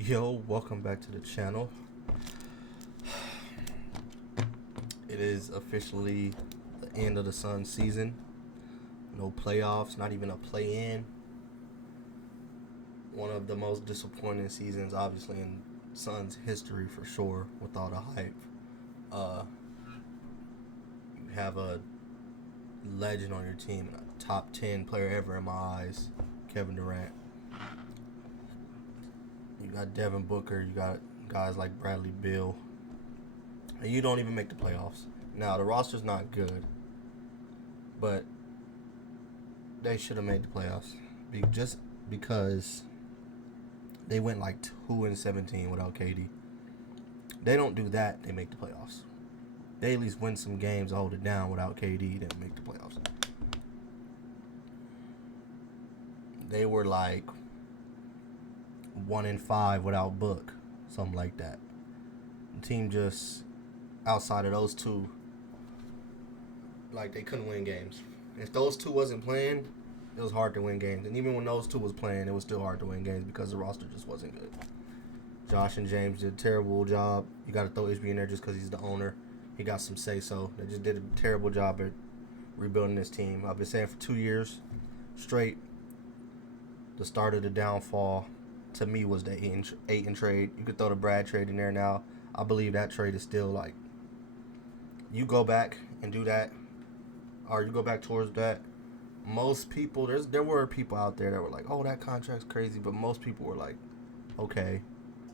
Yo, welcome back to the channel. It is officially the end of the Suns season. No playoffs, not even a play-in. One of the most disappointing seasons, obviously, in Suns history for sure, with all the hype. You have a legend on your team, a top 10 player ever in my eyes, Kevin Durant. You got Devin Booker, you got guys like Bradley Beal, and you don't even make the playoffs. Now, the roster's not good, but they should have made the playoffs. Just because they went like 2-17 without KD. They don't do that, they make the playoffs. They at least win some games, hold it down without KD, then make the playoffs. They were like 1-5 without Book, something like that. The team just, outside of those two, like they couldn't win games. If those two wasn't playing, it was hard to win games. And even when those two was playing, it was still hard to win games because the roster just wasn't good. Josh and James did a terrible job. You got to throw HB in there just because he's the owner. He got some say-so. They just did a terrible job at rebuilding this team. I've been saying for 2 years straight, the start of the downfall to me was the Ayton trade. You could throw the Brad trade in there now. I believe that trade is still like, you go back and do that, or you go back towards that. Most people, there were people out there that were like, oh, that contract's crazy, but most people were like, okay,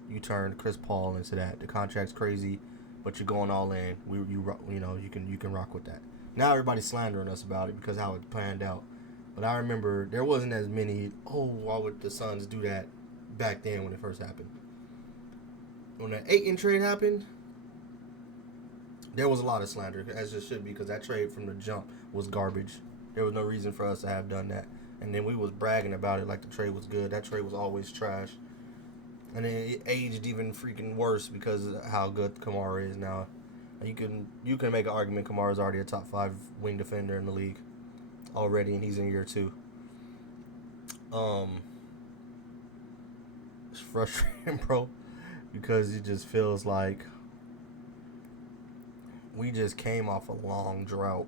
you turned Chris Paul into that. The contract's crazy, but you're going all in. You can rock with that. Now everybody's slandering us about it because how it panned out. But I remember there wasn't as many, oh, why would the Suns do that back then when it first happened. When the Ayton trade happened, there was a lot of slander, as it should be, because that trade from the jump was garbage. There was no reason for us to have done that. And then we was bragging about it like the trade was good. That trade was always trash. And then it aged even freaking worse because of how good Kamara is now. You can make an argument Kamara's already a top 5 wing defender in the league already, and he's in year 2. It's frustrating, bro, because it just feels like we just came off a long drought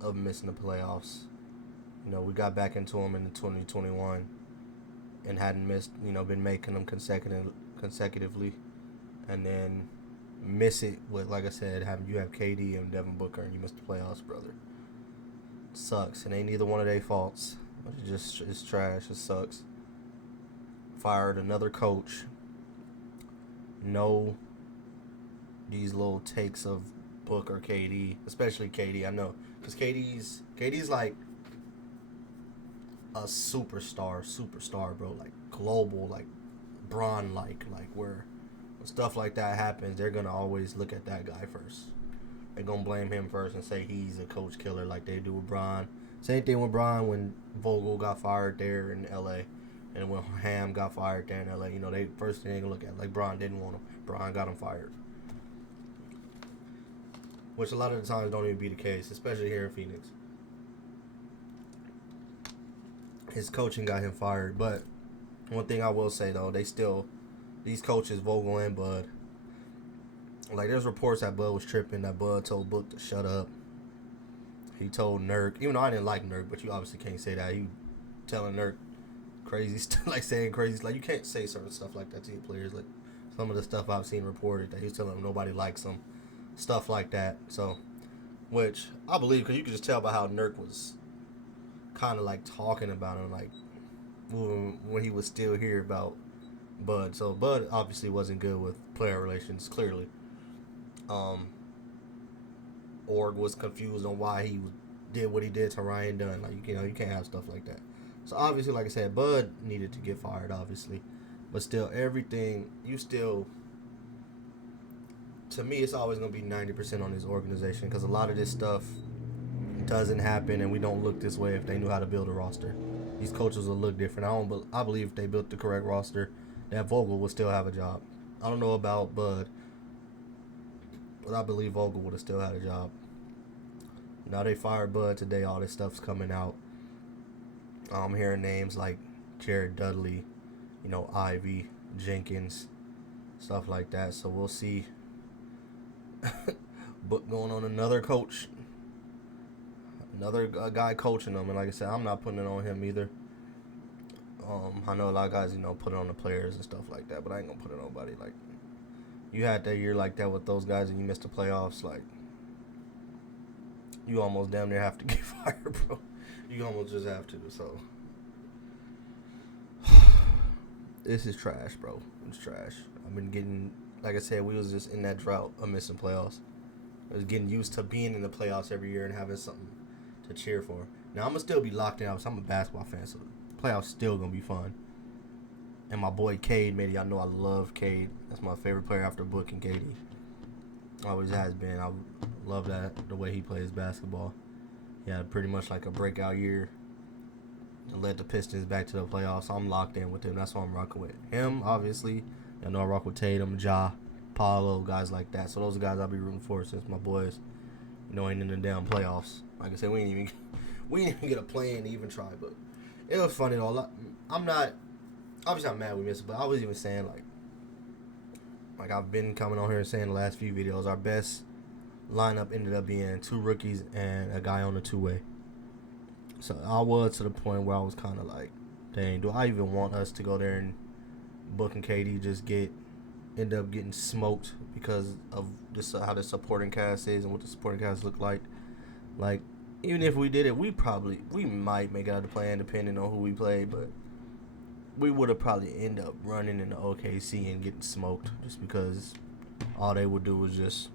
of missing the playoffs. We got back into them in 2021 and hadn't missed, been making them consecutively, and then miss it with, like I said, you have KD and Devin Booker and you missed the playoffs, brother. It sucks. It ain't neither one of their faults. It's trash. It sucks. Fired another coach. No, these little takes of Booker, KD, especially KD. I know, because KD's like a superstar, bro. Like global, like Bron, like where when stuff like that happens, they're gonna always look at that guy first. They're gonna blame him first and say he's a coach killer, like they do with Bron. Same thing with Bron when Vogel got fired there in LA. And when Ham got fired there in LA, they first thing they gonna look at, like Bron didn't want him. Bron got him fired. Which a lot of the times don't even be the case, especially here in Phoenix. His coaching got him fired. But one thing I will say, though, these coaches, Vogel and Bud, like there's reports that Bud was tripping, that Bud told Book to shut up. He told Nurk, even though I didn't like Nurk, but you obviously can't say that. He telling Nurk crazy stuff, like saying crazy, like you can't say certain stuff like that to your players. Like some of the stuff I've seen reported that he's telling them nobody likes him, stuff like that. So, which I believe, because you could just tell by how Nurk was kind of like talking about him, like moving when he was still here about Bud. So Bud obviously wasn't good with player relations, clearly. Org was confused on why he did what he did to Ryan Dunn. Like you can't have stuff like that. So obviously, like I said, Bud needed to get fired, obviously, but still, to me, it's always gonna be 90% on this organization, because a lot of this stuff doesn't happen, and we don't look this way if they knew how to build a roster. These coaches will look different. I believe if they built the correct roster, that Vogel would still have a job. I don't know about Bud, but I believe Vogel would have still had a job. Now they fired Bud today. All this stuff's coming out. I'm hearing names like Jared Dudley, Ivy, Jenkins, stuff like that. So we'll see. But going on another coach, another guy coaching them, and like I said, I'm not putting it on him either. I know a lot of guys, put it on the players and stuff like that, but I ain't gonna put it on nobody. Like, you had that year like that with those guys, and you missed the playoffs. Like, you almost damn near have to get fired, bro. You almost just have to. So, this is trash, bro. It's trash. I've been getting, like I said, we was just in that drought of missing playoffs. I was getting used to being in the playoffs every year and having something to cheer for. Now, I'm going to still be locked in. I'm a basketball fan, so the playoffs still going to be fun. And my boy Cade, man, y'all know I love Cade. That's my favorite player after Book and KD. Always has been. I love the way he plays basketball. He had pretty much like a breakout year and led the Pistons back to the playoffs. So I'm locked in with him. That's what I'm rocking with. Him, obviously. Y'all know I rock with Tatum, Ja, Paulo, guys like that. So those are guys I'll be rooting for since my boys, ain't in the damn playoffs. Like I said, we didn't even get a play in to even try. But it was funny though. I'm not, obviously I'm mad we missed it, but I was even saying like I've been coming on here and saying the last few videos, our best lineup ended up being 2 rookies and a guy on the 2-way. So I was to the point where I was kind of like, dang, do I even want us to go there and Book and KD just end up getting smoked because of this, how the supporting cast is and what the supporting cast look like. Like, even if we did it, we might make it out of the plan depending on who we play, but we would have probably end up running into OKC and getting smoked just because all they would do was just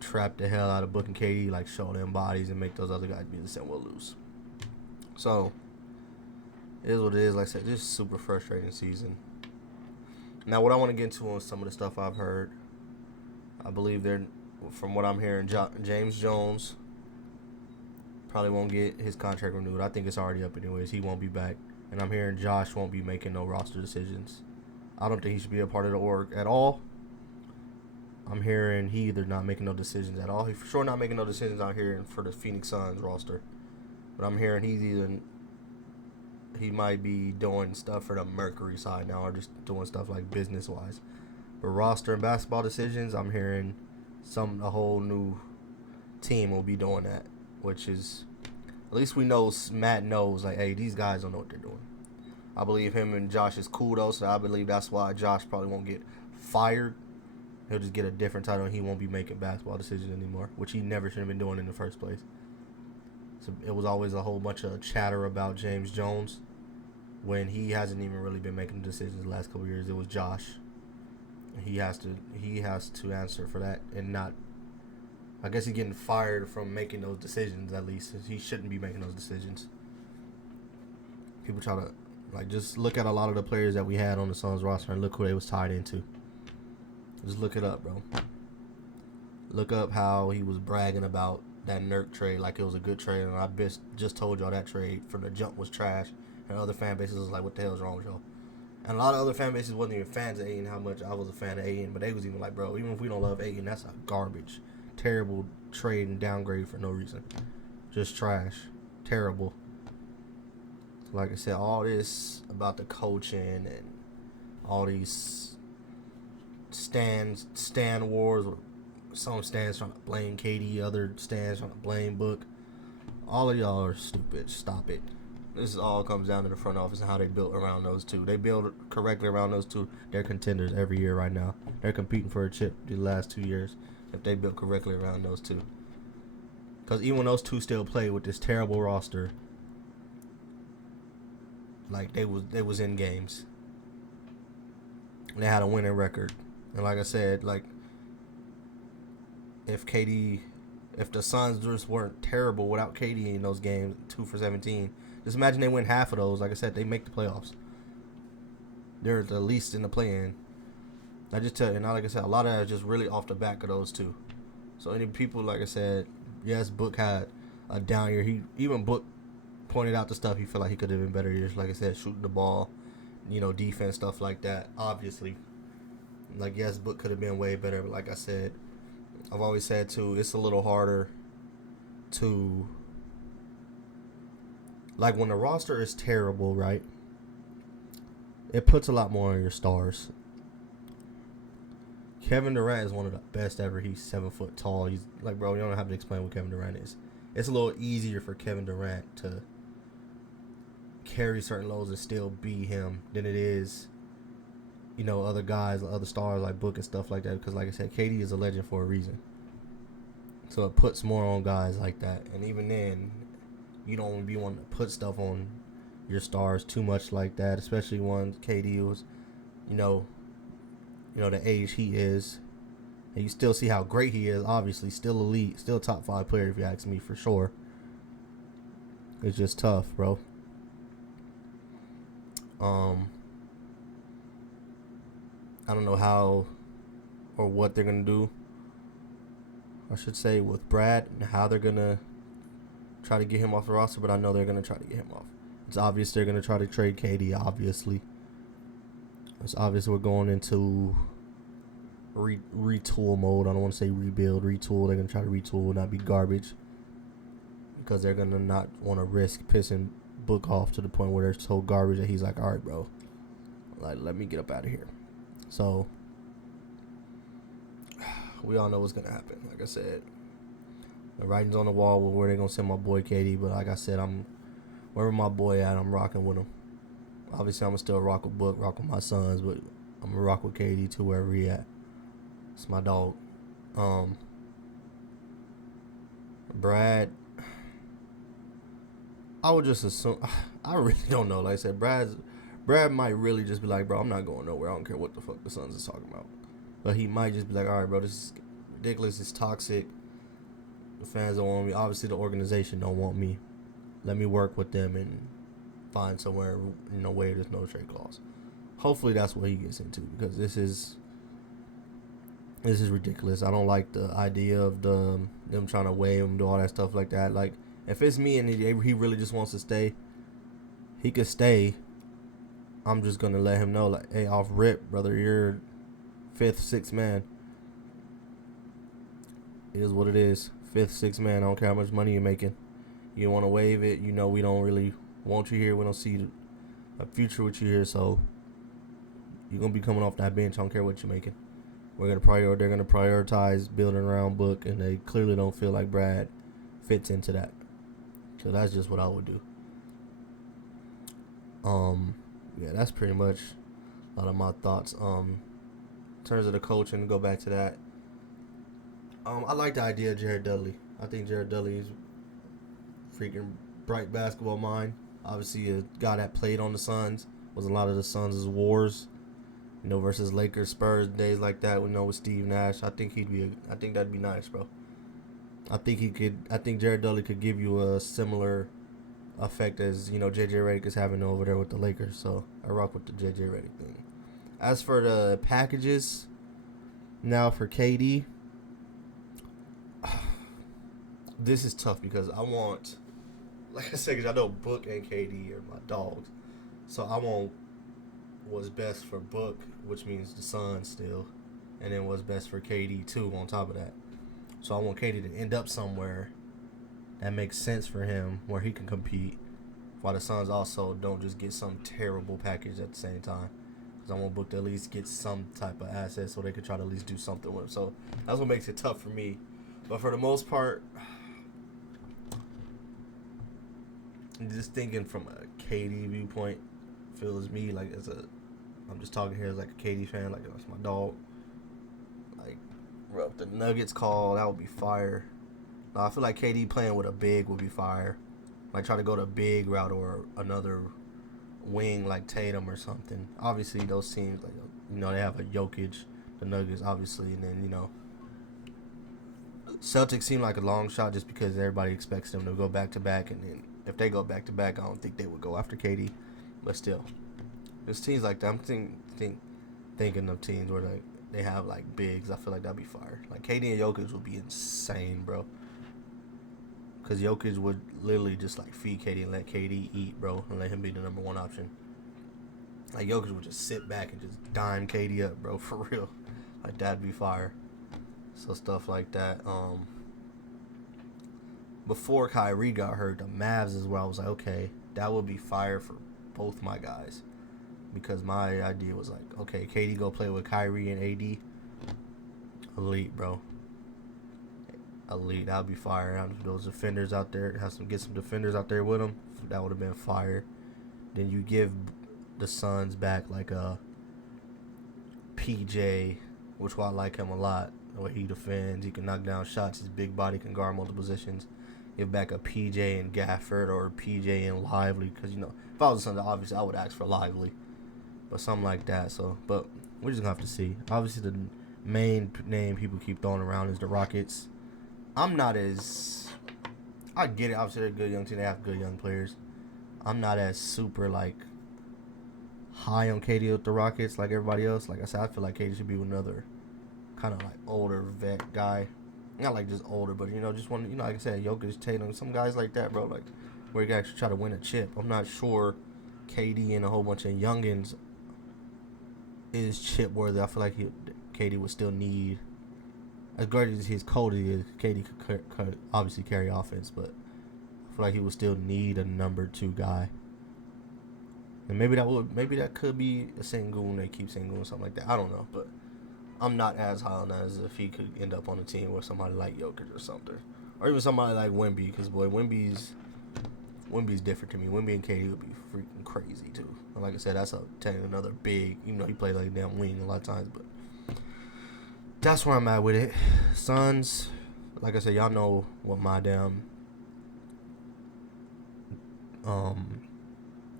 trap the hell out of Book and KD, like show them bodies and make those other guys be the same. We'll lose. So, it is what it is. Like I said, just super frustrating season. Now, what I want to get into on some of the stuff I've heard, I believe from what I'm hearing, James Jones probably won't get his contract renewed. I think it's already up anyways. He won't be back. And I'm hearing Josh won't be making no roster decisions. I don't think he should be a part of the org at all. I'm hearing he either not making no decisions at all. He's for sure not making no decisions out here for the Phoenix Suns roster. But I'm hearing he might be doing stuff for the Mercury side now, or just doing stuff like business-wise. But roster and basketball decisions, I'm hearing a whole new team will be doing that, which is, at least we know, Matt knows, like, hey, these guys don't know what they're doing. I believe him and Josh is cool, though, so I believe that's why Josh probably won't get fired. He'll just get a different title, and he won't be making basketball decisions anymore, which he never should have been doing in the first place. So it was always a whole bunch of chatter about James Jones when he hasn't even really been making decisions the last couple of years. It was Josh. He has to answer for that and not. I guess he's getting fired from making those decisions. At least he shouldn't be making those decisions. People try to just look at a lot of the players that we had on the Suns roster and look who they was tied into. Just look it up, bro. Look up how he was bragging about that Nurk trade like it was a good trade, and I just told y'all that trade from the jump was trash, and other fan bases was like, what the hell is wrong with y'all? And a lot of other fan bases wasn't even fans of Ayton, how much I was a fan of Ayton, but they was even like, bro, even if we don't love Ayton, that's a garbage, terrible trade and downgrade for no reason. Just trash. Terrible. Like I said, all this about the coaching and all these stand wars, or some stands trying to blame KD, other stands trying to blame Book. All of y'all are stupid. Stop it. This all comes down to the front office and how they built around those two. They build correctly around those two. They're contenders every year right now. They're competing for a chip the last 2 years if they built correctly around those two. Because even when those two still play with this terrible roster, like they was in games. They had a winning record. And like I said, like if the Suns just weren't terrible without KD in those games, 2 for 17, just imagine they win half of those. Like I said, they make the playoffs. They're at the least in the play-in. I just tell you, now like I said, a lot of that is just really off the back of those two. So any people, like I said, yes, Book had a down year. Even Book pointed out the stuff he felt like he could have been better years. Like I said, shooting the ball, defense, stuff like that. Obviously, like yes, Book could have been way better. But like I said, I've always said too, it's a little harder to, like when the roster is terrible, right? it puts a lot more on your stars. Kevin Durant is one of the best ever. He's 7 foot tall. He's like, bro, you don't have to explain what Kevin Durant is. It's a little easier for Kevin Durant to carry certain loads and still be him than it is, other guys, other stars like Book and stuff like that. Because, like I said, KD is a legend for a reason. So it puts more on guys like that. And even then, you don't want to be wanting to put stuff on your stars too much like that, especially when KD was, the age he is. And you still see how great he is, obviously. Still elite, still top 5 player if you ask me, for sure. It's just tough, bro. I don't know how or what they're going to do, I should say, with Brad and how they're going to try to get him off the roster, but I know they're going to try to get him off. It's obvious they're going to try to trade KD, obviously. It's obvious we're going into retool mode. I don't want to say rebuild, retool. They're going to try to retool, not be garbage, because they're going to not want to risk pissing Book off to the point where they're so garbage that he's like, all right, bro, like, let me get up out of here. So we all know what's going to happen. Like I said, the writing's on the wall with where they're going to send my boy KD, but like I said, wherever my boy at, I'm rocking with him. Obviously, I'm going to still rock with Book, rock with my sons, but I'm going to rock with KD too, wherever he at. It's my dog. Brad, I would just assume, I really don't know. Like I said, Brad might really just be like, bro, I'm not going nowhere. I don't care what the fuck the Suns is talking about. But he might just be like, all right, bro, this is ridiculous. It's toxic. The fans don't want me. Obviously, the organization don't want me. Let me work with them and find somewhere, where there's no trade clause. Hopefully, that's what he gets into, because this is ridiculous. I don't like the idea of them trying to waive him, do all that stuff like that. Like, if it's me and he really just wants to stay, he could stay. I'm just going to let him know, like, hey, off rip, brother, you're 5th, 6th man. It is what it is. 5th, 6th man. I don't care how much money you're making. You want to waive it. We don't really want you here. We don't see a future with you here. So you're going to be coming off that bench. I don't care what you're making. They're going to prioritize building around Book, and they clearly don't feel like Brad fits into that. So that's just what I would do. Yeah, that's pretty much a lot of my thoughts. In terms of the coaching, go back to that. I like the idea of Jared Dudley. I think Jared Dudley is freaking bright basketball mind. Obviously, a guy that played on the Suns. Was a lot of the Suns' wars, versus Lakers, Spurs, days like that. With Steve Nash. I think that'd be nice, bro. I think Jared Dudley could give you a similar effect as JJ Redick is having over there with the Lakers. So I rock with the JJ Redick thing. As for the packages, now for KD, this is tough because I want, like I said, because I know Book and KD are my dogs, so I want what's best for Book, which means the Suns still, and then what's best for KD too on top of that. So I want KD to end up somewhere that makes sense for him, where he can compete, while the Suns also don't just get some terrible package at the same time. Because I want Book to at least get some type of asset so they could try to at least do something with him. So that's what makes it tough for me. But for the most part, just thinking from a KD viewpoint, feels me like I'm just talking here as like a KD fan, like that's my dog. Like, bro, if the Nuggets call, that would be fire. I feel like KD playing with a big would be fire. Like, try to go the big route or another wing like Tatum or something. Obviously, those teams, like, they have a Jokic, the Nuggets, obviously, and then, Celtics seem like a long shot just because everybody expects them to go back-to-back, and then if they go back-to-back, I don't think they would go after KD. But still, there's teams like that. I'm thinking of teams where they have, like, bigs. I feel like that'd be fire. Like, KD and Jokic would be insane, bro. Because Jokic would literally just, like, feed KD and let KD eat, bro, and let him be the number one option. Like, Jokic would just sit back and just dime KD up, bro, for real. Like, that'd be fire. So, stuff like that. Before Kyrie got hurt, the Mavs is where I was like, okay, that would be fire for both my guys. because my idea was like, okay, KD go play with Kyrie and AD. Elite, bro. Elite. That'd be fire. Those defenders out there, get some defenders out there with them. That would have been fire. Then you give the Suns back like a PJ, which I like him a lot. The way he defends, he can knock down shots. His big body can guard multiple positions. Give back a PJ and Gafford or PJ and Lively, because if I was the Suns, obviously I would ask for Lively, but something like that. So, but we're just gonna have to see. Obviously, the main name people keep throwing around is the Rockets. I get it. Obviously, they're a good young team. They have good young players. I'm not as super like high on KD with the Rockets like everybody else. Like I said, I feel like KD should be with another kind of like older vet guy. Not like just older, but just one. Like I said, Jokic, Tatum, some guys like that, bro. Like where you can actually try to win a chip. I'm not sure KD and a whole bunch of youngins is chip worthy. I feel like KD would still need, as great as his coach is, KD could obviously carry offense, but I feel like he would still need a number 2 guy. And maybe that could be a Sengun. They keep Sengun or something like that. I don't know, but I'm not as high on that as if he could end up on a team with somebody like Jokic or something, or even somebody like Wemby. Because boy, Wemby's different to me. Wemby and KD would be freaking crazy too. And like I said, that's another big. He played like a damn wing a lot of times, but that's where I'm at with it. Suns, like I said, y'all know what my damn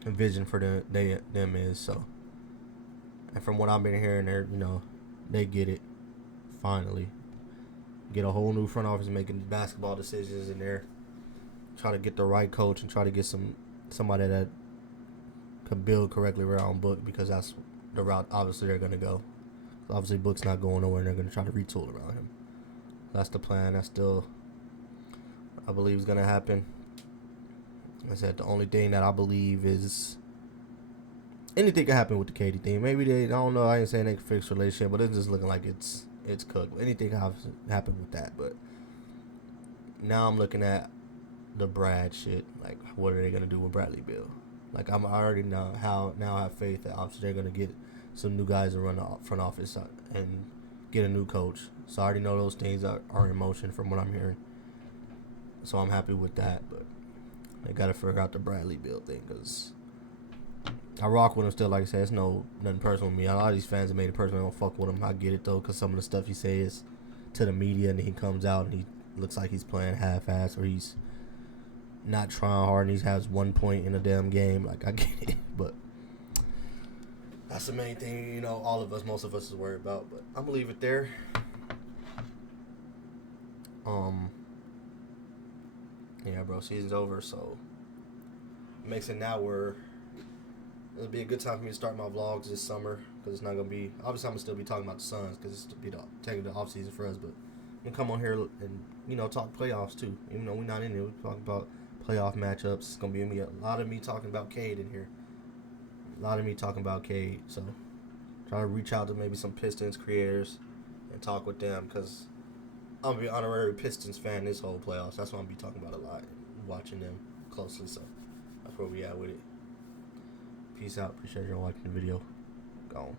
vision for them is. So, and from what I've been hearing, they get it. Finally, get a whole new front office making basketball decisions in there. Try to get the right coach and try to get somebody that can build correctly around Book, because that's the route obviously they're gonna go. Obviously, Book's not going nowhere, and they're gonna try to retool around him. That's the plan. That's still, I believe, is gonna happen. Like I said, the only thing that I believe is anything can happen with the KD thing. Maybe I don't know. I ain't saying they can fix the relationship, but it's just looking like it's cooked. Anything can happen with that. But now I'm looking at the Brad shit. Like, what are they gonna do with Bradley Beal? Like, I already now have faith that obviously they're gonna get some new guys to run the front office and get a new coach. So I already know those things are in motion from what I'm hearing. So I'm happy with that. But they got to figure out the Bradley Beal thing, because I rock with him still. Like I said, it's nothing personal with me. A lot of these fans have made it personal. I don't fuck with him. I get it, though, because some of the stuff he says to the media, and then he comes out and he looks like he's playing half-ass, or he's not trying hard, and he has 1 point in a damn game. Like, I get it, but that's the main thing, most of us is worried about. But I'm going to leave it there. Yeah, bro, season's over, so it makes it now where it'll be a good time for me to start my vlogs this summer, because it's not going to be, obviously I'm going to still be talking about the Suns, because it's taking the off season for us, but I'm going to come on here and, talk playoffs too. Even though we're not in there, we're talking about playoff matchups. It's going to be a lot of me talking about Cade in here. A lot of me talking about Cade, so try to reach out to maybe some Pistons creators and talk with them, because I'm going to be an honorary Pistons fan this whole playoffs. That's what I'm going to be talking about a lot, watching them closely, so that's where we at with it. Peace out. Appreciate y'all watching the video. Gone.